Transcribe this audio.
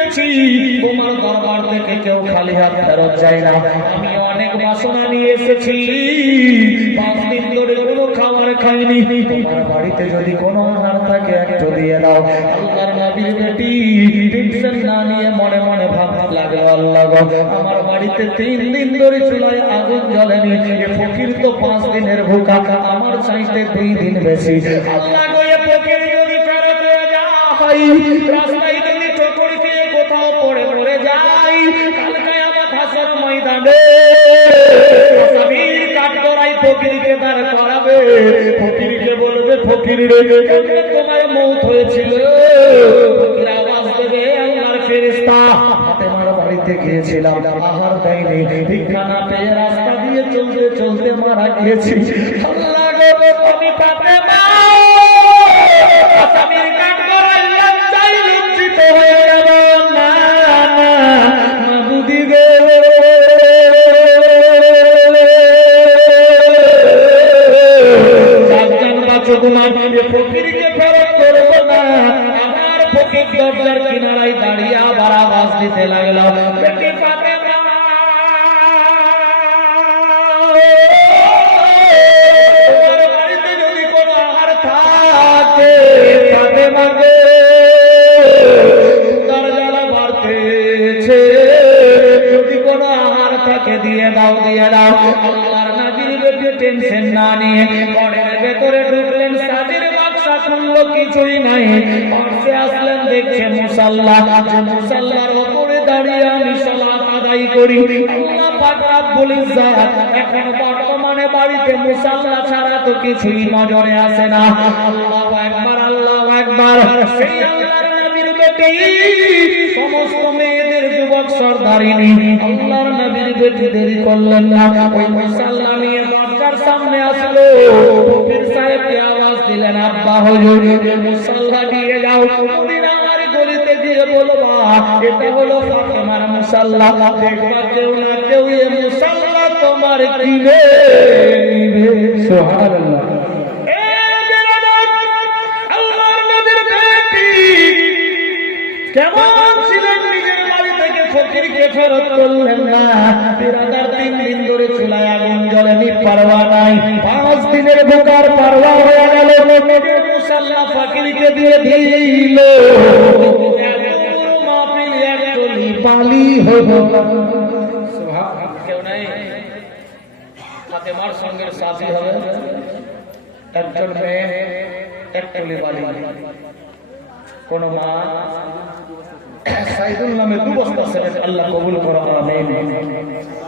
এসেছি, তোমার দরবার থেকে কেউ খালি হাত ফেরত যায় না। আমি অনেক বাসনা নিয়ে এসেছি, 5 দিন ধরে কোনো খাবার খাইনি। তোমার বাড়িতে যদি কোনো আহার থাকে একটু দিয়ে দাও। আল্লাহর নবীর বেটি টেনশন না নিয়ে মনে মনে ভাবতে লাগলো, আল্লাহ গো, আমার বাড়িতে 3 দিন ধরে চুলায় আগুন জ্বলেনি, এ ফকির তো 5 দিনের ভুকা, আমার চাইতে 2 দিন বেশি। আল্লাহ গো, এ ফকির যদি ফেরত হয়ে যায়, রাস্তায় যদি চকরি খেয়ে কোথাও পড়ে পড়ে যায়, কাল কিয়ামত হাসর ময়দানে আসামির কাঠগড়ায় ফকিরকে দাঁড় করাবে। ফকিরকে বলবে, ফকির রে, তোমার মওত হয়েছিল। ফকির আওয়াজ দেবে, আল্লাহর ফেরেশতা, ফাতেমার বাড়িতে গিয়েছিলাম, আহার দেয়নি, ভিক্ষা না পেয়ে রাস্তা দিয়ে চলতে চলতে মারা গিয়েছি। আল্লাহ গো, আমি ফাতেমা আসামির কাঠগড়ায় লজ্জায় লজ্জিত হয়ে গেল। না না মাবুদি গো, ফকিরকে ফেরত করবো না। আমার ফকির দরজার কিনারায় দাঁড়িয়ে আবার আওয়াজ দিতে লাগলো, বেটি ফাতেমা, তোমার বাড়িতে যদি কোনো আহার থাকে, ফাতেমা গো, দরজাটা বাড়তেছে, যদি কোনো আহার থাকে দিয়ে দাও, দিয়ে দাও। আল্লাহর নবীর বেটি টেনশন না নিয়ে ঘরের ভেতরে ঢুকলেন, সাদের বাক্সা খুললো, কিছুই নাই। পাশে আসলেন, দেখছে মুসাল্লা, মুসাল্লার উপরে দাঁড়িয়ে আমি সালাত আদায় করি। আল্লাহ পাক রব্বুল ইজ্জত এখন বর্তমানে বাড়িতে মুসাল্লা ছাড়া তো কিছুই নজরে আসে না। আল্লাহু আকবার, আল্লাহু আকবার। সেই আল্লাহর নবীর বেটি সমস্ত মেয়েদের যুবক সর্দারিনী, আল্লাহর নবীর বেটি দেরি করলেন না, ওই মুসাল্লা নিয়ে দরজার সামনে আসলো। ফকির সাহেবকে আওয়াজ দিলেন, আব্বা হুজুর, মুসাল্লা দিয়ে যাও, মদিনার গলিতে গিয়ে বলবা এটা হলো ফাতেমার মুসাল্লা, দেখবা কেউ না কেউ এ মুসাল্লা তোমার কিনে নিবে। সুবহানাল্লাহ। আল্লাহর নবীর বেটি কেমন ছিলেন, নিজের বাড়ি থেকে ফকিরকে ফেরত করলেন না। বিরাদার 3 দিন ধরে চুলায় আগুন জ্বলেনি, পারওয়া নাই। 5 দিনের ভুকার পারওয়া হয়ে গেল, মুসাল্লা ফকিরকে দিয়ে দিল। মাহফিল একদলি পালি হলো। সুবহানাল্লাহ। কেউ নাই ফাতেমার সঙ্গে সাথী হবে, একজন মেয়ে, একদলি বালি। কোন মা সাইদুল নামে 2 বস্তা সেরেট, আল্লাহ কবুল করো, আমিন।